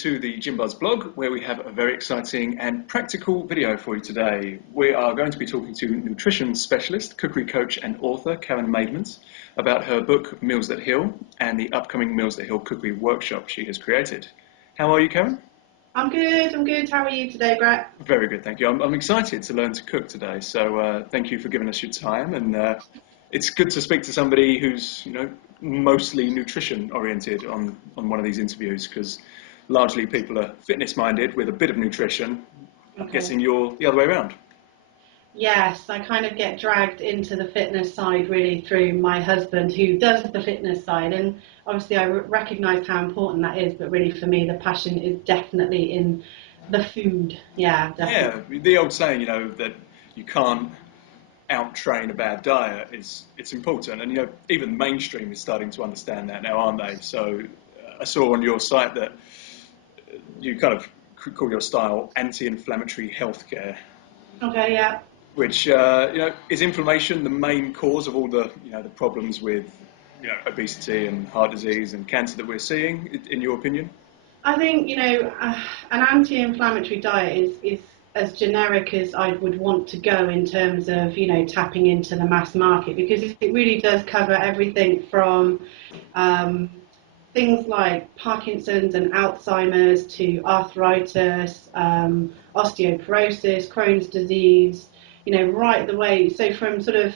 to the Gym Buzz blog, where we have a very exciting and practical video for you today. We are going to be talking to nutrition specialist, cookery coach and author Karen Maidment about her book Meals That Heal and the upcoming Meals That Heal cookery workshop she has created. How are you, Karen? I'm good. How are you today, Brett? Very good, thank you. I'm excited to learn to cook today, so thank you for giving us your time. And it's good to speak to somebody who's, mostly nutrition oriented on one of these interviews, because largely people are fitness minded with a bit of nutrition. I'm guessing you're the other way around. Yes, I kind of get dragged into the fitness side really through my husband, who does the fitness side, and obviously I recognise how important that is, but really for me the passion is definitely in the food. Yeah, definitely. Yeah, the old saying, that you can't out-train a bad diet it's important, and even the mainstream is starting to understand that now, aren't they? So I saw on your site that you kind of call your style anti-inflammatory healthcare. Okay, yeah. Which is inflammation the main cause of all the the problems with obesity and heart disease and cancer that we're seeing, in your opinion? I think, an anti-inflammatory diet is as generic as I would want to go in terms of, tapping into the mass market, because it really does cover everything from things like Parkinson's and Alzheimer's to arthritis, osteoporosis, Crohn's disease, right the way. So from sort of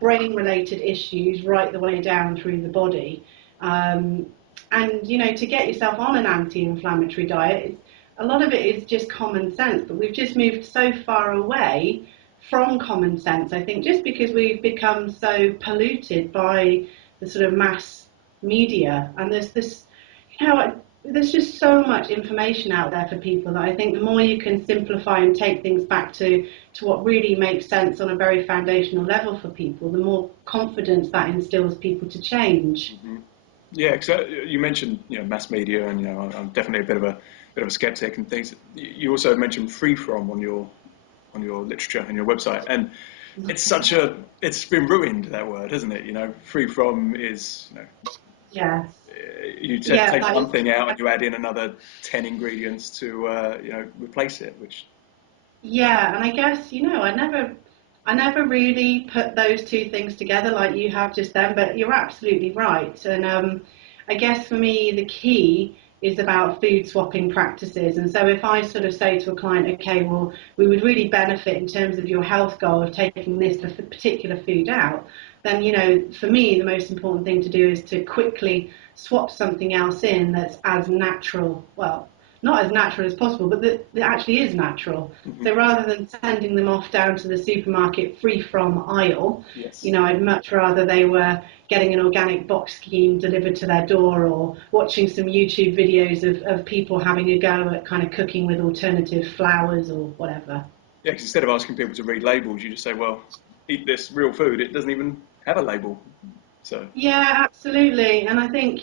brain-related issues right the way down through the body. And, to get yourself on an anti-inflammatory diet, a lot of it is just common sense, but we've just moved so far away from common sense, I think, just because we've become so polluted by the sort of mass media. And there's this, there's just so much information out there for people that I think the more you can simplify and take things back to what really makes sense on a very foundational level for people, the more confidence that instills people to change. Mm-hmm. Yeah, because you mentioned mass media, and I'm definitely a bit of a skeptic and things. You also mentioned free from on your literature and your website, and it's been ruined, that word, hasn't it? Free from is Yes. you Yeah, take that one is. thing out and you add in another 10 ingredients to replace it, which. Yeah, and I guess, I never really put those two things together like you have just then, but you're absolutely right. And I guess for me, the key is about food swapping practices. And so if I sort of say to a client, okay, well, we would really benefit in terms of your health goal of taking this particular food out, then, for me, the most important thing to do is to quickly swap something else in that's as natural, well, not as natural as possible, but that actually is natural. Mm-hmm. So rather than sending them off down to the supermarket free from aisle, Yes. I'd much rather they were getting an organic box scheme delivered to their door, or watching some YouTube videos of people having a go at kind of cooking with alternative flours or whatever. Yeah, because instead of asking people to read labels, you just say, well, eat this real food. It doesn't even have a label. So. Yeah, absolutely. And I think,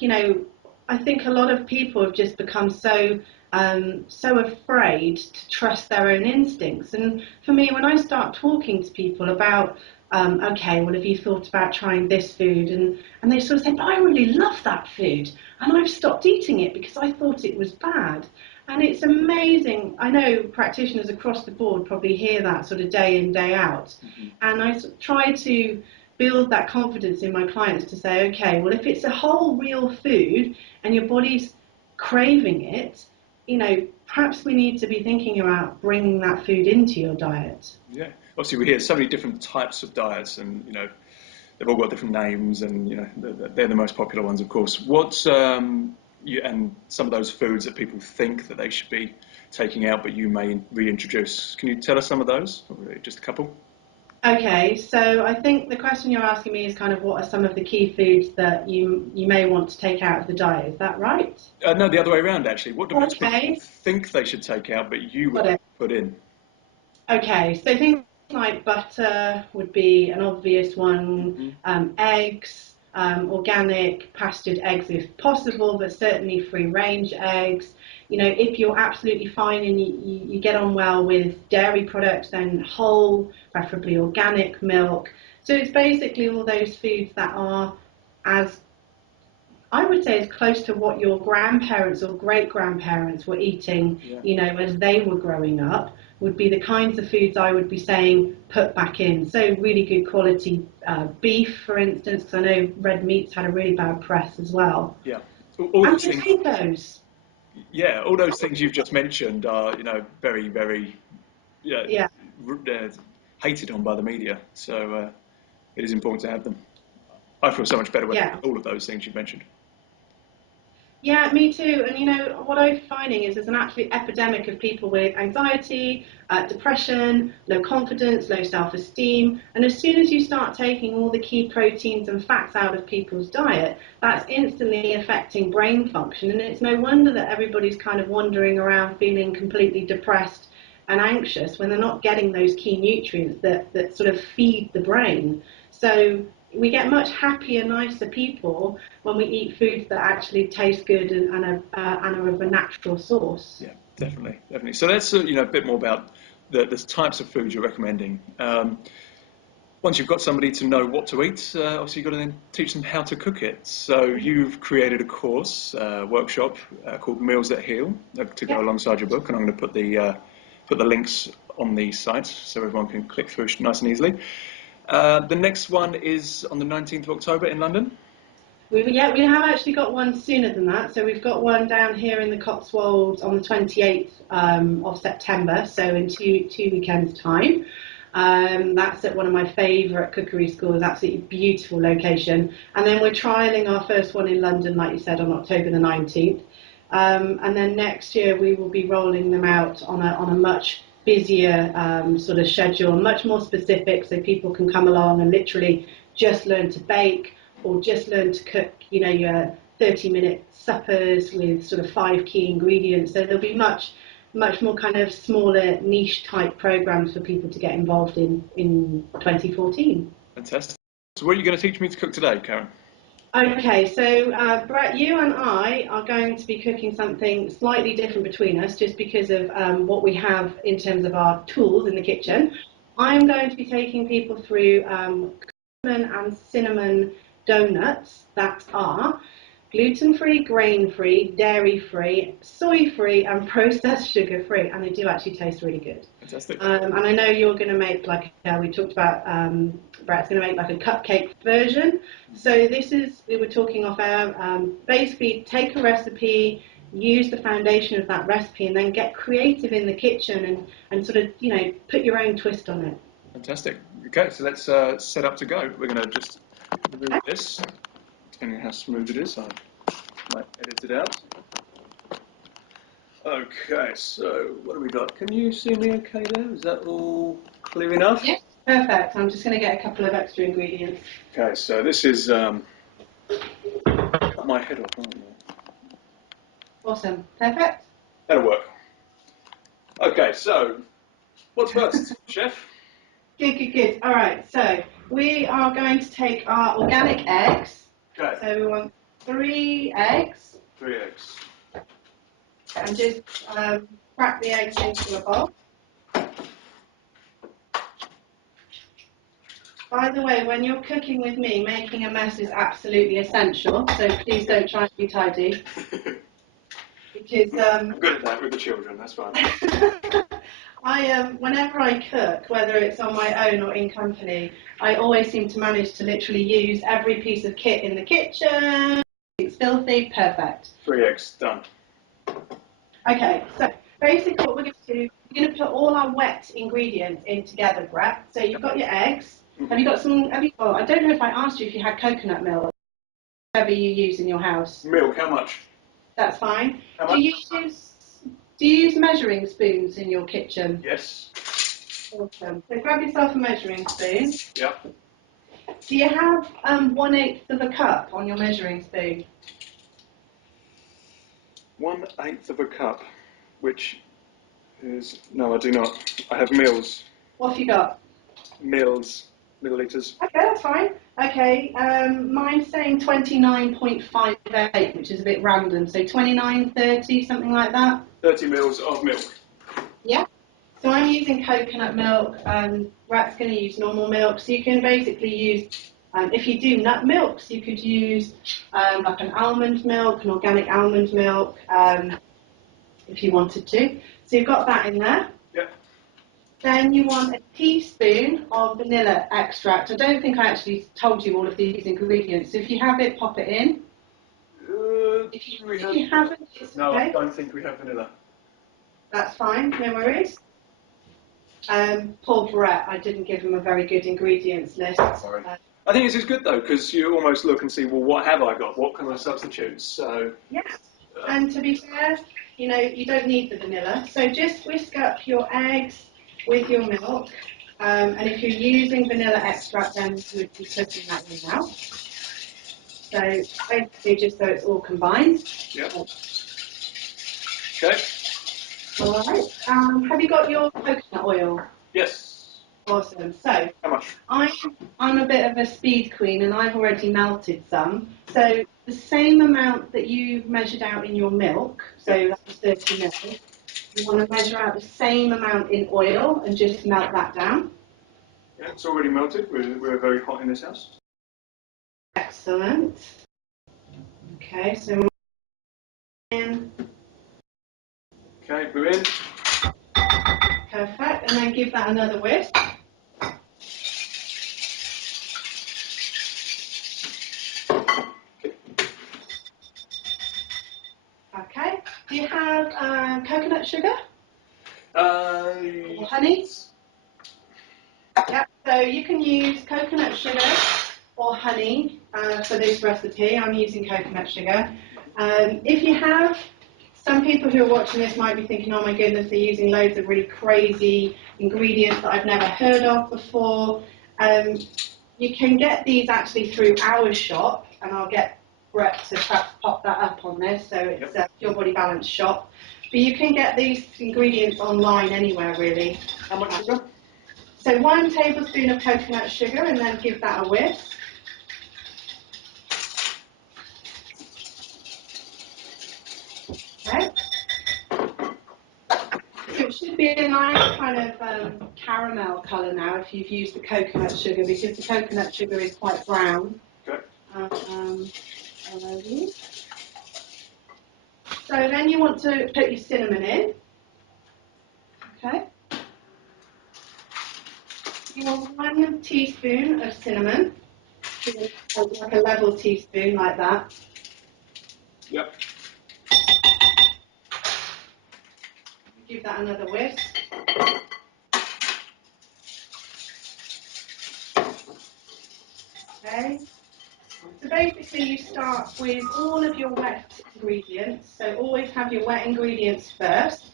I think a lot of people have just become so afraid to trust their own instincts. And for me, when I start talking to people about, okay, well, have you thought about trying this food? And they sort of say, but I really love that food, and I've stopped eating it because I thought it was bad. And it's amazing. I know practitioners across the board probably hear that sort of day in, day out. Mm-hmm. And I try to build that confidence in my clients to say, okay, well, if it's a whole real food and your body's craving it, perhaps we need to be thinking about bringing that food into your diet. Yeah, obviously we hear so many different types of diets, and they've all got different names, and they're the most popular ones, of course. What's and some of those foods that people think that they should be taking out, but you may reintroduce. Can you tell us some of those, or just a couple? Okay, so I think the question you're asking me is kind of what are some of the key foods that you may want to take out of the diet. Is that right? No, the other way around, actually. What do most people Okay, think they should take out, but you got would it. put in? Okay, so things like butter would be an obvious one, Mm-hmm. eggs, organic pastured eggs if possible, but certainly free-range eggs. If you're absolutely fine and you get on well with dairy products, then whole, preferably organic milk. So it's basically all those foods that are as I would say as close to what your grandparents or great grandparents were eating, Yeah. you know, as they were growing up, would be the kinds of foods I would be saying put back in. So really good quality beef, for instance, because I know red meat's had a really bad press as well. Yeah. All And those things. potatoes. Yeah, all those things you've just mentioned are, very, very, yeah, Yeah. hated on by the media. So it is important to have them. I feel so much better when Yeah. all of those things you've mentioned. Yeah, me too. And you know, what I'm finding is there's an absolute epidemic of people with anxiety, depression, low confidence, low self-esteem. And as soon as you start taking all the key proteins and fats out of people's diet, that's instantly affecting brain function. And it's no wonder that everybody's kind of wandering around feeling completely depressed and anxious when they're not getting those key nutrients that sort of feed the brain. So we get much happier, nicer people when we eat foods that actually taste good and are of a natural source. Yeah, definitely, definitely. So that's a bit more about the types of food you're recommending. Once you've got somebody to know what to eat, obviously you've got to then teach them how to cook it. So you've created a course, workshop called Meals That Heal to go Yeah. alongside your book, and I'm going to put the links on the site so everyone can click through nice and easily. The next one is on the 19th of October in London. We have actually got one sooner than that. So we've got one down here in the Cotswolds on the 28th of September, so in two weekends' time. That's at one of my favourite cookery schools, absolutely beautiful location. And then we're trialling our first one in London, like you said, on October the 19th. And then next year we will be rolling them out on a much busier sort of schedule, much more specific, so people can come along and literally just learn to bake or just learn to cook, you know, your 30-minute suppers with sort of 5 key ingredients. So there'll be much more kind of smaller niche type programs for people to get involved in 2014. Fantastic. So what are you going to teach me to cook today, Karen? Okay, so Brett, you and I are going to be cooking something slightly different between us just because of what we have in terms of our tools in the kitchen. I'm going to be taking people through cinnamon and cinnamon donuts that are gluten-free, grain-free, dairy-free, soy-free, and processed sugar-free, and they do actually taste really good. Fantastic. And I know you're going to make we talked about, Brett's going to make like a cupcake version. So we were talking off air, basically take a recipe, use the foundation of that recipe, and then get creative in the kitchen and sort of, you know, put your own twist on it. Fantastic. Okay, so let's set up to go. We're going to just remove this, depending on how smooth it is. I might edit it out. Okay, so what have we got? Can you see me okay there? Is that all clear enough? Yes, perfect. I'm just going to get a couple of extra ingredients. Okay, so this is cut my head off, aren't you? Awesome. Perfect. That'll work. Okay, so what's first, chef? Good, good, good. All right, so we are going to take our organic eggs. Okay. So we want 3 eggs. 3 eggs. And just crack the eggs into a bowl. By the way, when you're cooking with me, making a mess is absolutely essential. So please don't try and be tidy. Because I'm good at that with the children, that's fine. whenever I cook, whether it's on my own or in company, I always seem to manage to literally use every piece of kit in the kitchen. It's filthy, perfect. 3 eggs, done. Okay, so basically what we're going to do, we're going to put all our wet ingredients in together, Brett. So you've got your eggs. Have you got I don't know if I asked you if you had coconut milk, whatever you use in your house. Milk, how much? That's fine. How much? Do you use measuring spoons in your kitchen? Yes. Awesome. So grab yourself a measuring spoon. Yep. Do you have 1/8 of a cup on your measuring spoon? 1/8 of a cup, which is, no, I do not. I have mils. What have you got? Mils, millilitres. Okay, that's fine. Okay, mine's saying 29.58, which is a bit random. So 29.30, something like that. 30 mils of milk. Yeah. So I'm using coconut milk, and Rat's going to use normal milk. So you can basically use If you do nut milks, you could use like an almond milk, an organic almond milk, if you wanted to. So you've got that in there. Yep. Then you want a teaspoon of vanilla extract. I don't think I actually told you all of these ingredients. So if you have it, pop it in. If you haven't, it's no, okay. I don't think we have vanilla. That's fine, no worries. Poor Brett, I didn't give him a very good ingredients list. Sorry. I think this is good though, because you almost look and see, well, what have I got? What can I substitute? So. Yeah. And to be fair, you know, you don't need the vanilla. So just whisk up your eggs with your milk. And if you're using vanilla extract, then you would be putting that in now. So basically just so it's all combined. Yep. Okay. All right. Have you got your coconut oil? Yes. Awesome. So How much? I'm a bit of a speed queen, and I've already melted some. So the same amount that you measured out in your milk, so that's 30 ml, you want to measure out the same amount in oil and just melt that down. Yeah, it's already melted. We're very hot in this house. Excellent. Okay, so in. Okay, we're in. Perfect, and then give that another whisk. Okay. Do you have coconut sugar? Or honey? Yep. So you can use coconut sugar or honey for this recipe. I'm using coconut sugar. If you have, some people who are watching this might be thinking, oh my goodness, they're using loads of really crazy ingredients that I've never heard of before. You can get these actually through our shop, and I'll get Brett to perhaps pop that up on this, so it's Pure Body Balance shop. But you can get these ingredients online anywhere, really. How much sugar? So 1 tablespoon of coconut sugar, and then give that a whisk. Okay. So it should be a nice kind of caramel colour now if you've used the coconut sugar, because the coconut sugar is quite brown. Okay. So then you want to put your cinnamon in. Okay. You want 1 teaspoon of cinnamon, like a level teaspoon like that. Yep. Give that another whisk. Okay. So basically you start with all of your wet ingredients. So always have your wet ingredients first.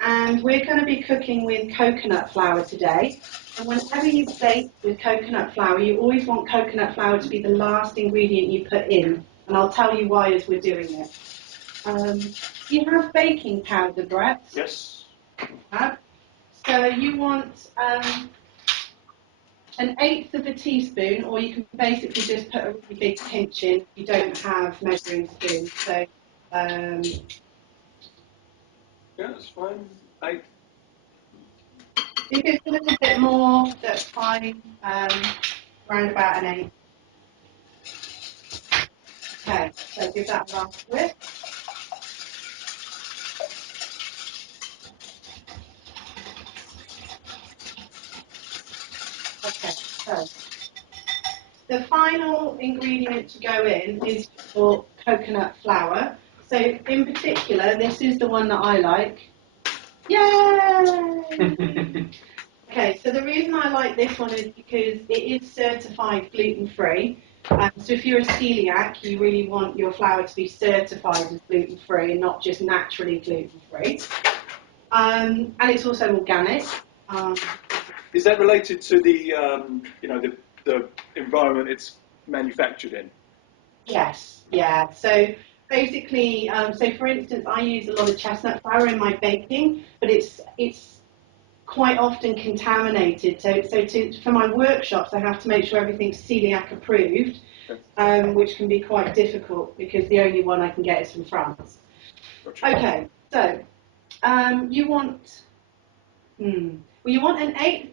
And we're going to be cooking with coconut flour today. And whenever you bake with coconut flour, you always want coconut flour to be the last ingredient you put in. And I'll tell you why as we're doing it. You have baking powder, Brett? Yes. So you want 1/8 of a teaspoon, or you can basically just put a really big pinch in if you don't have measuring spoons. So, Yeah, that's fine. 8. if it's a little bit more, that's fine. Around about an 8. Okay, so give that a last whisk. Okay, so the final ingredient to go in is your coconut flour. So in particular, this is the one that I like. Yay! Okay, so the reason I like this one is because it is certified gluten-free. So if you're a celiac, you really want your flour to be certified as gluten-free and not just naturally gluten-free. And it's also organic. Is that related to the, the environment it's manufactured in? Yes, yeah. So basically, so for instance, I use a lot of chestnut flour in my baking, but it's quite often contaminated. So for my workshops, I have to make sure everything's celiac approved, which can be quite difficult because the only one I can get is from France. Gotcha. Okay, so you want 1/8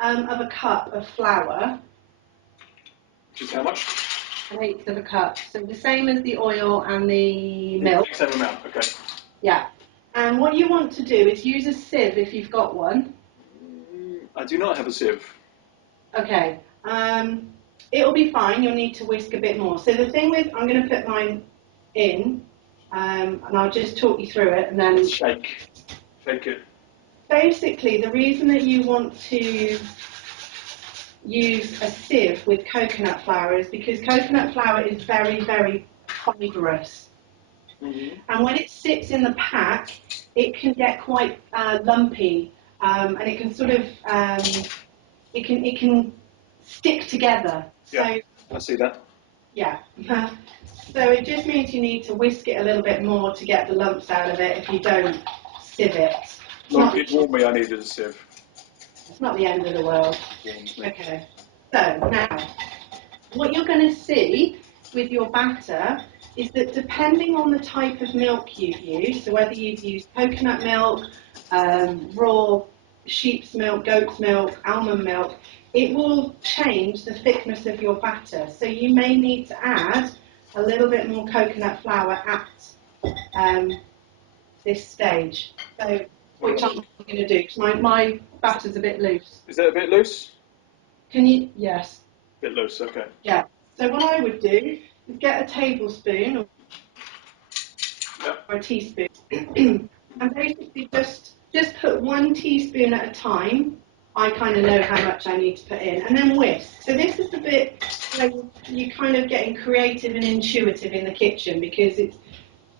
of a cup of flour. Which is how much? 1/8 of a cup. So the same as the oil and the milk. Same amount, okay. Yeah. And what you want to do is use a sieve if you've got one. I do not have a sieve. Okay. It'll be fine. You'll need to whisk a bit more. So the thing with, I'm going to put mine in, and I'll just talk you through it, and then Shake it. Basically, the reason that you want to use a sieve with coconut flour is because coconut flour is very, very fibrous. Mm-hmm. And when it sits in the pack, it can get quite lumpy, and it can sort of it can stick together. Yeah, so I see that. Yeah. So it just means you need to whisk it a little bit more to get the lumps out of it if you don't sieve it. It warned me I needed a sieve. It's not the end of the world. Okay. So now, what you're going to see with your batter is that depending on the type of milk you've used, so whether you've used coconut milk, raw sheep's milk, goat's milk, almond milk, it will change the thickness of your batter. So you may need to add a little bit more coconut flour at this stage. So, which I'm going to do, because my batter's a bit loose. Is that a bit loose? Can you? Yes. A bit loose, okay. Yeah. So what I would do is get a tablespoon or a teaspoon, and basically just put 1 teaspoon at a time. I kind of know how much I need to put in, and then whisk. So this is the bit where you're kind of getting creative and intuitive in the kitchen, because it's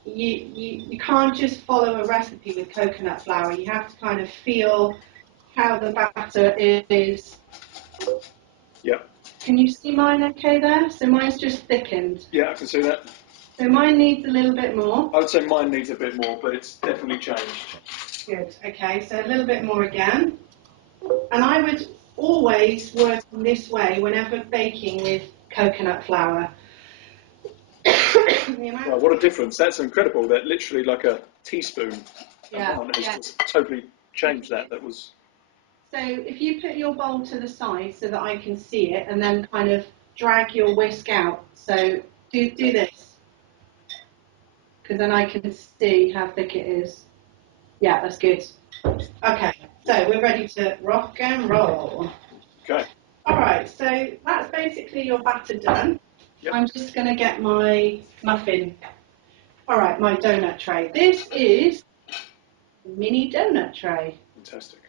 you can't just follow a recipe with coconut flour. You have to kind of feel how the batter is. Yeah. Can you see mine okay there? So mine's just thickened. Yeah, I can see that. So mine needs a little bit more. I would say mine needs a bit more, but it's definitely changed. Good. Okay, so a little bit more again. And I would always work in this way whenever baking with coconut flour. Wow, what a difference. That's incredible. That literally like a teaspoon amount has just totally changed that. That was... So if you put your bowl to the side so that I can see it, and then kind of drag your whisk out. So do this, because then I can see how thick it is. Yeah, that's good. Okay, so we're ready to rock and roll. Okay. All right, so that's basically your batter done. Yep. I'm just going to get my muffin. All right, my donut tray. This is a mini donut tray. Fantastic.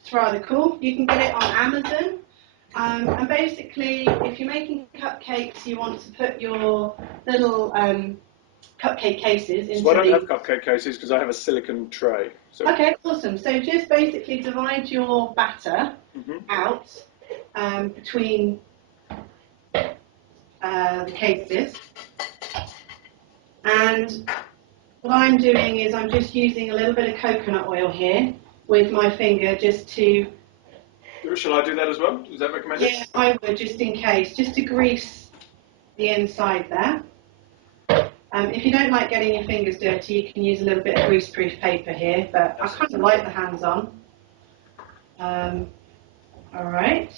It's rather cool. You can get it on Amazon. And basically, if you're making cupcakes, you want to put your little cupcake cases into so I don't have cupcake cases because I have a silicone tray. So. Okay, awesome. So just basically divide your batter out between the cases. And what I'm doing is I'm just using a little bit of coconut oil here with my finger just to... Shall I do that as well? Is that recommended? Yeah, I would, just in case, just to grease the inside there. If you don't like getting your fingers dirty, you can use a little bit of grease-proof paper here, but I kind of like the hands-on. All right.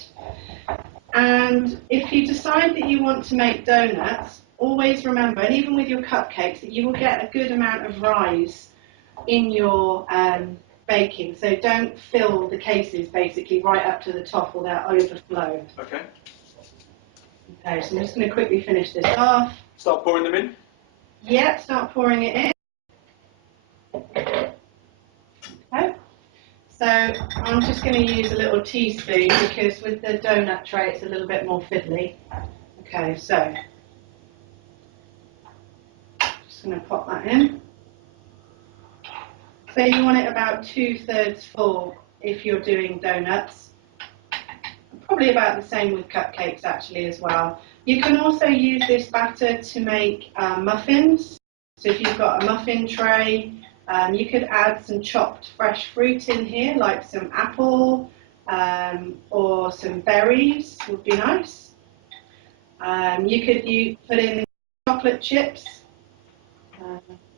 And if you decide that you want to make donuts, always remember, and even with your cupcakes, that you will get a good amount of rise in your baking. So don't fill the cases basically right up to the top or they'll overflow. Okay. Okay, so I'm just going to quickly finish this off. Start pouring them in? Yeah, start pouring it in. Okay. So I'm just going to use a little teaspoon because with the donut tray it's a little bit more fiddly. Okay, so just going to pop that in. So you want it about 2/3 full if you're doing donuts. Probably about the same with cupcakes actually as well. You can also use this batter to make muffins. So if you've got a muffin tray, you could add some chopped fresh fruit in here, like some apple or some berries would be nice. You could put in chocolate chips.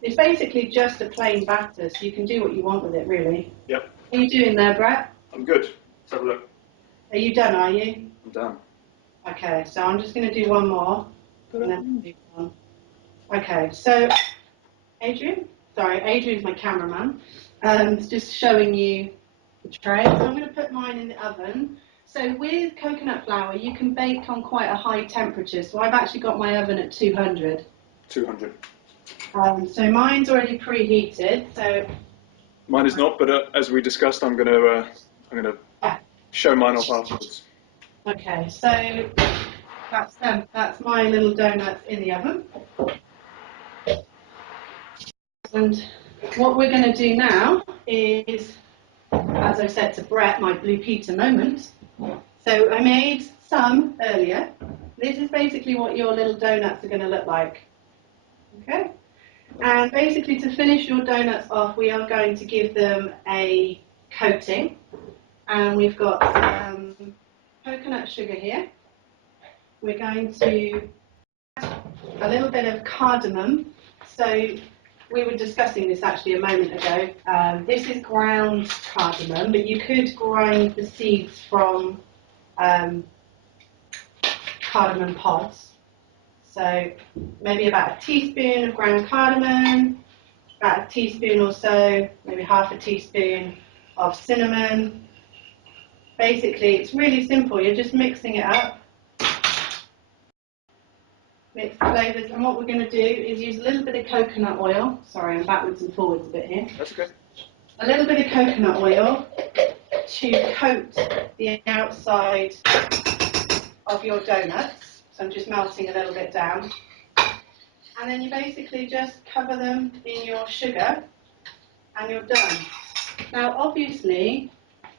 It's basically just a plain batter, so you can do what you want with it, really. Yep. What are you doing there, Brett? I'm good. Let's have a look. Are you done, are you? I'm done. Okay, so I'm just going to do one more, and then do one. Okay, so Adrian's my cameraman. It's just showing you the tray. So I'm going to put mine in the oven. So with coconut flour, you can bake on quite a high temperature. So I've actually got my oven at 200. 200. So mine's already preheated. So mine is not, but as we discussed, I'm gonna show mine off afterwards. Okay, so that's them. That's my little donuts in the oven. And what we're going to do now is, as I said to Brett, my Blue Peter moment. So I made some earlier. This is basically what your little donuts are going to look like. Okay? And basically to finish your donuts off, we are going to give them a coating. And we've got some coconut sugar here. We're going to add a little bit of cardamom. So we were discussing this actually a moment ago. This is ground cardamom, but you could grind the seeds from cardamom pods. So maybe about a teaspoon of ground cardamom, about a teaspoon or so, maybe half a teaspoon of cinnamon. Basically, it's really simple. You're just mixing it up. Mix the flavours, and what we're going to do is use a little bit of coconut oil. Sorry, I'm backwards and forwards a bit here. That's okay. A little bit of coconut oil to coat the outside of your donuts. So I'm just melting a little bit down. And then you basically just cover them in your sugar and you're done. Now, obviously,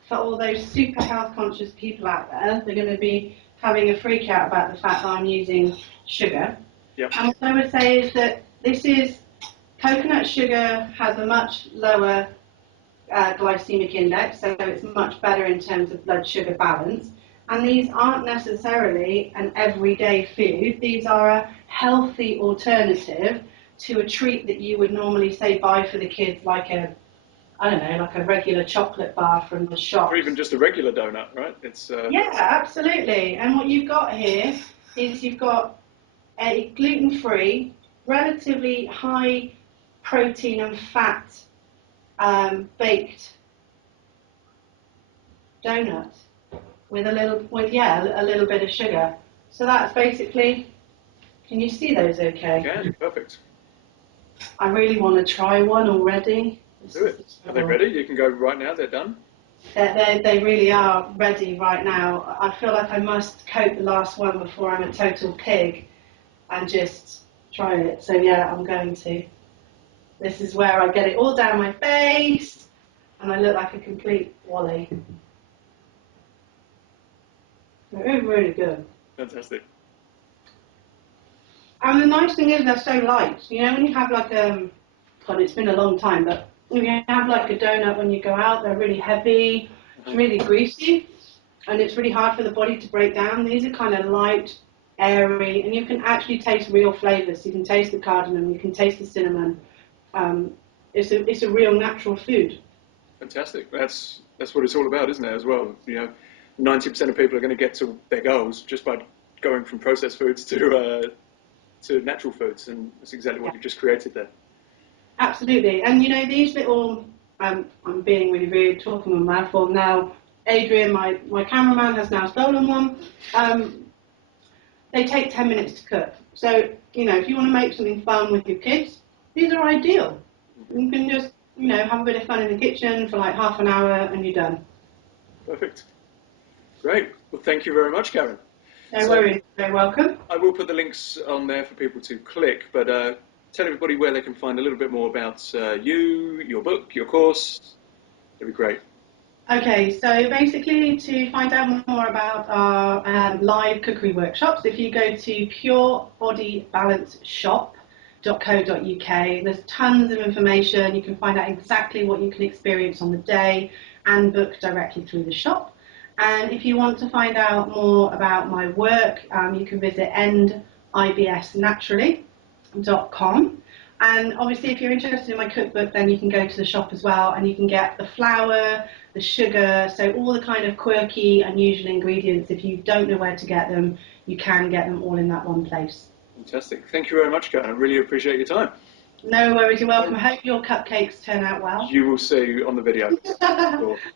for all those super health conscious people out there, they're going to be having a freak out about the fact that I'm using sugar. Yep. And what I would say is that coconut sugar has a much lower glycemic index, so it's much better in terms of blood sugar balance. And these aren't necessarily an everyday food. These are a healthy alternative to a treat that you would normally say buy for the kids, like a regular chocolate bar from the shop. Or even just a regular donut, right? Yeah, absolutely. And what you've got here is you've got a gluten-free, relatively high protein and fat baked donut with a little bit of sugar. So that's basically. Can you see those okay? Yeah, perfect. I really want to try one already. Do it. Are they ready? You can go right now. They're done. They really are ready right now. I feel like I must coat the last one before I'm a total pig and just try it. So yeah, I'm going to. This is where I get it all down my face and I look like a complete wally. They're really good. Fantastic. And the nice thing is they're so light. You know, when you have like God, it's been a long time, but when you have like a donut when you go out, they're really heavy, it's really greasy, and it's really hard for the body to break down. These are kind of light, airy, and you can actually taste real flavours. You can taste the cardamom, you can taste the cinnamon. It's a real natural food. Fantastic. That's what it's all about, isn't it? As well, 90% of people are going to get to their goals just by going from processed foods to natural foods, and that's exactly what you've just created there. Absolutely, and these little. I'm being really rude, talking with my mouthful now. Adrian, my cameraman, has now stolen one. They take 10 minutes to cook. So, if you want to make something fun with your kids, these are ideal. You can just, have a bit of fun in the kitchen for like half an hour and you're done. Perfect. Great. Well, thank you very much, Karen. No worries. You're welcome. I will put the links on there for people to click, but tell everybody where they can find a little bit more about you, your book, your course. That'd be great. Okay, so basically to find out more about our live cookery workshops, if you go to purebodybalanceshop.co.uk, there's tons of information. You can find out exactly what you can experience on the day and book directly through the shop. And if you want to find out more about my work, you can visit endibsnaturally.com. And obviously, if you're interested in my cookbook, then you can go to the shop as well, and you can get the flour, the sugar, so all the kind of quirky, unusual ingredients. If you don't know where to get them, you can get them all in that one place. Fantastic. Thank you very much, Karen. I really appreciate your time. No worries, you're welcome. I hope your cupcakes turn out well. You will see on the video.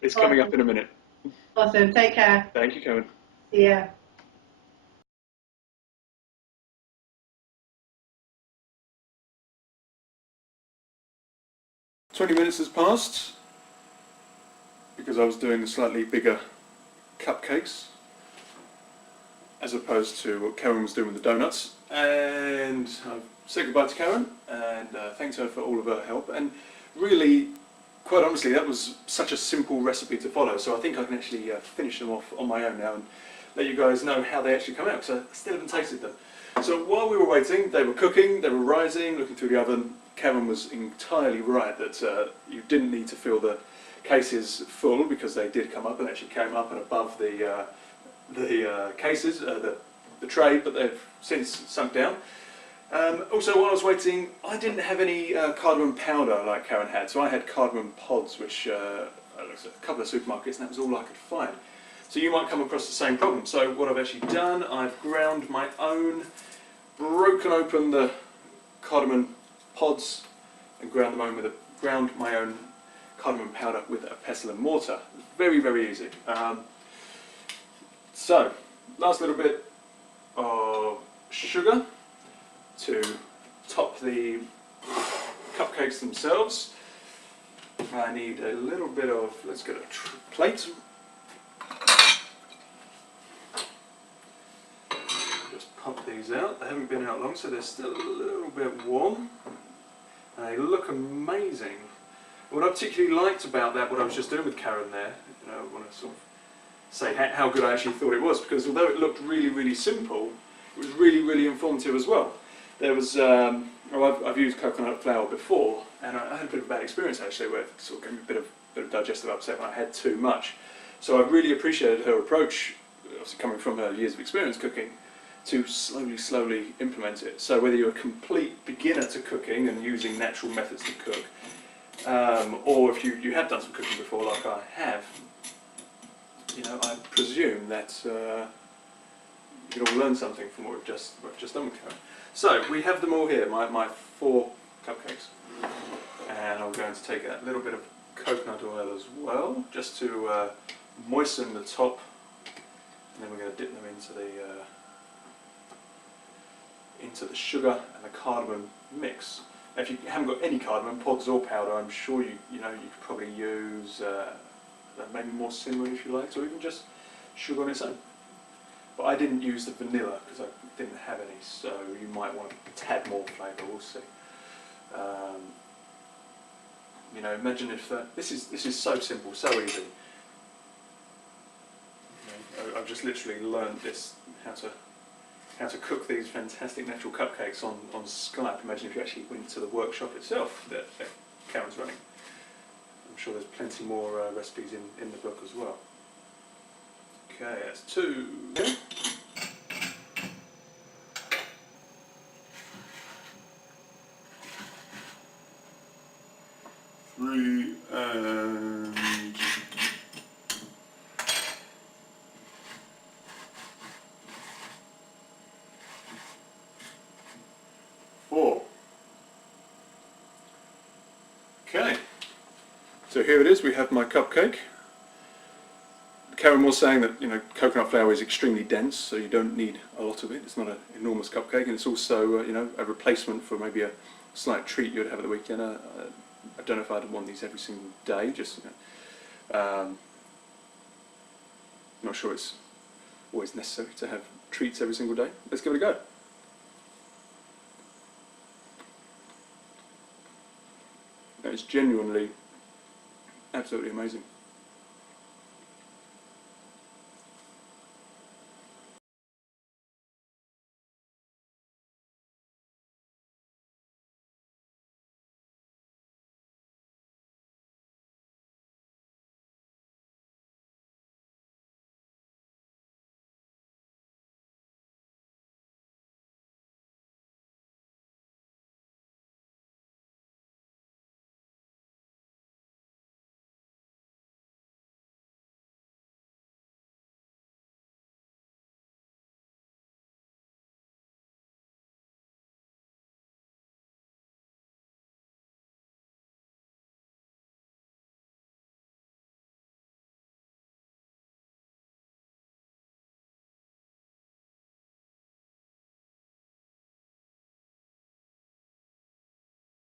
It's coming up in a minute. Awesome. Take care. Thank you, Karen. See ya. 20 minutes has passed because I was doing the slightly bigger cupcakes as opposed to what Karen was doing with the donuts, and I've said goodbye to Karen and thanked her for all of her help. And really, quite honestly, that was such a simple recipe to follow, so I think I can actually finish them off on my own now and let you guys know how they actually come out, because I still haven't tasted them. So while we were waiting, they were cooking, they were rising, looking through the oven. Karen was entirely right that you didn't need to fill the cases full, because they did come up and actually came up and above the cases, the tray, but they've since sunk down. Also, while I was waiting, I didn't have any cardamom powder like Karen had, so I had cardamom pods, which I looked at a couple of supermarkets, and that was all I could find. So you might come across the same problem. So what I've actually done, I've ground my own, broken open the cardamom pods, and ground my own cardamom powder with a pestle and mortar. Very, very easy. So, last little bit of sugar to top the cupcakes themselves. I need a little bit of, let's get a plate. Just pop these out. They haven't been out long, so they're still a little bit warm. And they look amazing. What I particularly liked about that, what I was just doing with Karen there, I want to sort of say how good I actually thought it was, because although it looked really, really simple, it was really, really informative as well. There was, I've used coconut flour before, and I had a bit of a bad experience actually, where it sort of gave me a bit of digestive upset when I had too much. So I really appreciated her approach, obviously coming from her years of experience cooking, to slowly implement it. So whether you're a complete beginner to cooking and using natural methods to cook, or if you have done some cooking before like I have, I presume that you can all learn something from what we've just done with Karen. So we have them all here, my 4 cupcakes, and I'm going to take a little bit of coconut oil as well, just to moisten the top, and then we're going to dip them into the sugar and the cardamom mix. Now, if you haven't got any cardamom pods or powder, I'm sure you could probably use maybe more cinnamon if you liked, or even just sugar on its own. But I didn't use the vanilla because I didn't have any, so you might want a tad more flavour. We'll see. Imagine if this is so simple, so easy. I've just literally learned this how to cook these fantastic natural cupcakes on Skype. Imagine if you actually went to the workshop itself that Karen's running. I'm sure there's plenty more recipes in the book as well. Okay, that's 2. 3 and 4. Okay, so here it is. We have my cupcake. Karen was saying that coconut flour is extremely dense, so you don't need a lot of it. It's not an enormous cupcake, and it's also a replacement for maybe a slight treat you'd have at the weekend. I don't know if I'd want these every single day. Just not sure it's always necessary to have treats every single day. Let's give it a go. It's genuinely absolutely amazing.